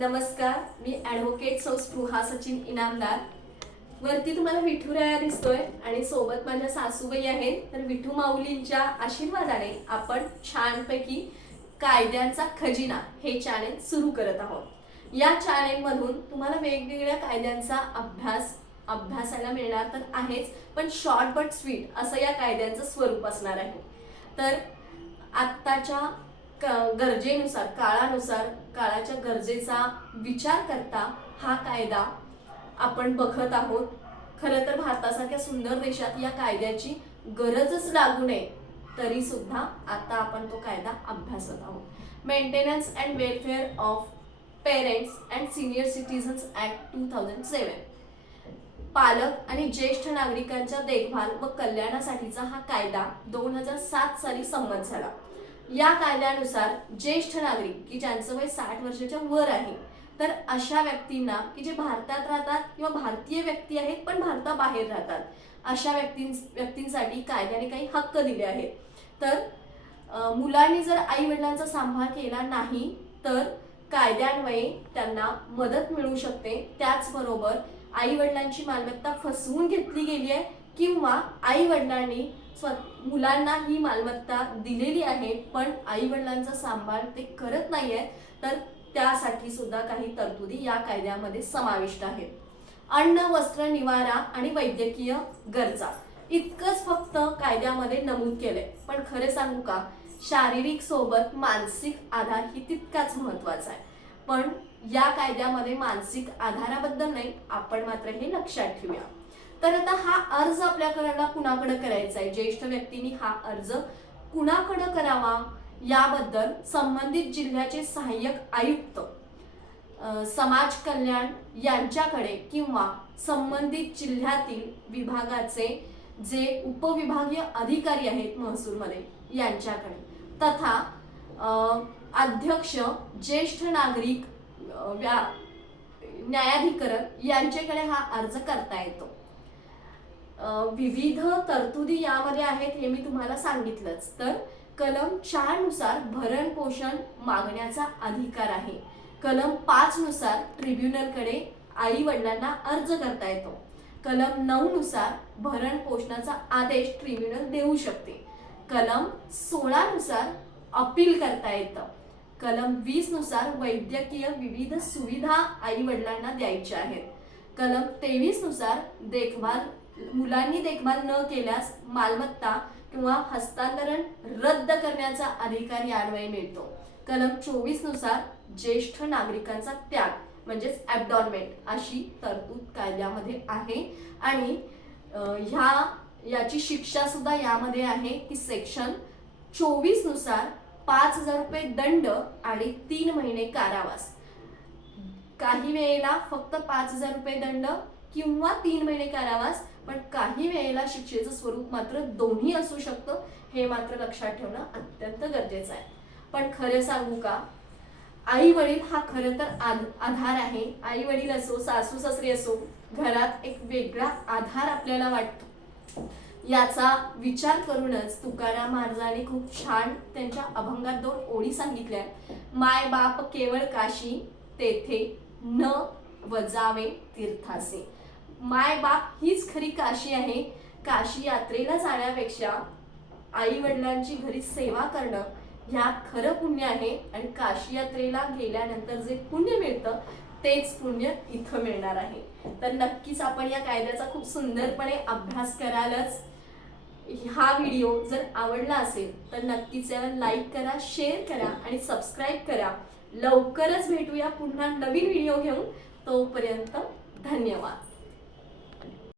नमस्कार, मी ॲडव्होकेट सौ स्पृहा सचिन इनामदार. वरती तुम्हाला विठुराया दिसतोय आणि सोबत माझ्या सासूबाई आहेत. तर विठू माऊलींच्या आशीर्वादाने आपण छानपैकी कायद्यांचा खजिना हे चॅनेल सुरू करत आहोत. या चॅनेलमधून तुम्हाला वेगवेगळ्या कायद्यांचा अभ्यासाला मिळणार तर आहेच, पण शॉर्ट बट स्वीट असं या कायद्यांचं स्वरूप असणार आहे. तर आत्ताच्या गरजेनुसार, काळाच्या गरजेचा विचार करता हा कायदा आपण बघत आहोत. खरं तर भारतासारख्या सुंदर देशात या कायद्याची गरजच लागू नये, तरी सुद्धा आता आपण तो कायदा अभ्यासत आहोत. Maintenance and welfare of parents and senior citizens act 2007. पालक आणि ज्येष्ठ नागरिकांच्या देखभाल व कल्याणासाठीचा हा कायदा 2007 साली संमत झाला. या कायद्यानुसार ज्येष्ठ नागरिक की ज्यांचं वय 60 वर्षाच्या वर आहे, तर अशा व्यक्तींना की जे भारतात राहतात किंवा भारतीय व्यक्ती आहेत पण भारताबाहेर राहतात, अशा व्यक्तींसाठी कायद्याने काही हक्क दिले आहेत. तर मुलांनी जर आई वडिलांचा सांभाळ केला नाही तर कायद्यान्वये त्यांना मदत मिळू शकते. त्याचबरोबर आई वडिलांची मालमत्ता फसवून घेतली गेली आहे किंवा आई वडिलांनी मुलांना ही मालमत्ता दिलेली आहे पण आई वडिलांचा सांभाळ ते करत नाहीये, तर त्यासाठी सुद्धा काही तरतुदी या कायद्यामध्ये समाविष्ट आहेत. अन्न, वस्त्र, निवारा आणि वैद्यकीय गरजा इतकंच फक्त कायद्यामध्ये नमूद केलंय. पण खरं सांगू का, शारीरिक सोबत मानसिक आधार ही तितकाच महत्वाचा आहे. पण या कायद्यामध्ये मानसिक आधाराबद्दल नाही, आपण मात्र हे लक्षात ठेवूया. तर आता हा अर्ज आपल्याकडे कुणाकडे करायचा आहे, ज्येष्ठ व्यक्तींनी हा अर्ज कुणाकडे करावा याबद्दल संबंधित जिल्ह्याचे सहाय्यक आयुक्त, समाज कल्याण यांच्याकडे किंवा संबंधित जिल्ह्यातील विभागाचे जे उपविभागीय अधिकारी आहेत महसूलमध्ये यांच्याकडे, तथा अध्यक्ष, ज्येष्ठ नागरिक न्यायाधिकरण यांच्याकडे हा अर्ज करता येतो. विविध तरतुदी यामध्ये आहेत हे मी तुम्हाला सांगितलंच. तर कलम 4 नुसार भरण पोषण मागण्याचा अधिकार आहे. कलम 5 नुसार ट्रिब्युनलकडे आई वडिलांना अर्ज करता येतो. कलम 9 नुसार भरण पोषणाचा आदेश ट्रिब्युनल देऊ शकते. कलम 16 नुसार अपील करता येतं. कलम 20 नुसार वैद्यकीय विविध सुविधा आई वडिलांना द्यायच्या आहेत. कलम 23 नुसार मुलांनी देखभाल न केल्यास मालमत्ता किंवा हस्तांतरण रद्द करण्याचा अधिकार यान्वये मिळतो. कलम 24 नुसार ज्येष्ठ नागरिकांचा त्याग म्हणजेच ॲबडॉर्मेंट अशी तरतूद कायद्यामध्ये आहे. आणि याची शिक्षा सुद्धा यामध्ये आहे की सेक्शन 24 नुसार 5,000 रुपये दंड आणि 3 महिने कारावास. काही वेळेला फक्त 5,000 रुपये दंड किंवा 3 महिने कारावास, पण काही वेळेला शिक्षेचं स्वरूप मात्र दोन्ही असू शकतं. हे मात्र लक्षात ठेवणं अत्यंत गरजेचं आहे. पण खरं सांगू का, आई वडील हा खरं तर आधार आहे. आई वडील असो, सासू सासरे असो, घरात एक वेगळा आधार आपल्याला वाटतो. याचा विचार करूनच तुकाराम महाराजांनी खूप छान त्यांच्या अभंगात 2 ओळी सांगितल्या. माय बाप केवळ काशी, तेथे न वजावे तीर्थासे. माय बाप हीच खरी काशी आहे. काशी यात्रेला जाण्यापेक्षा आई वडिलांची घरी सेवा करणं ह्यात खरं पुण्य आहे. आणि काशी यात्रेला गेल्यानंतर जे पुण्य मिळतं तेच पुण्य इथं मिळणार आहे. तर नक्कीच आपण या कायद्याचा खूप सुंदरपणे अभ्यास करालच. हा व्हिडिओ जर आवडला असेल तर नक्कीच याला लाईक करा, शेअर करा आणि सबस्क्राईब करा. लवकरच भेटूया पुन्हा नवीन व्हिडिओ घेऊन. तोपर्यंत धन्यवाद.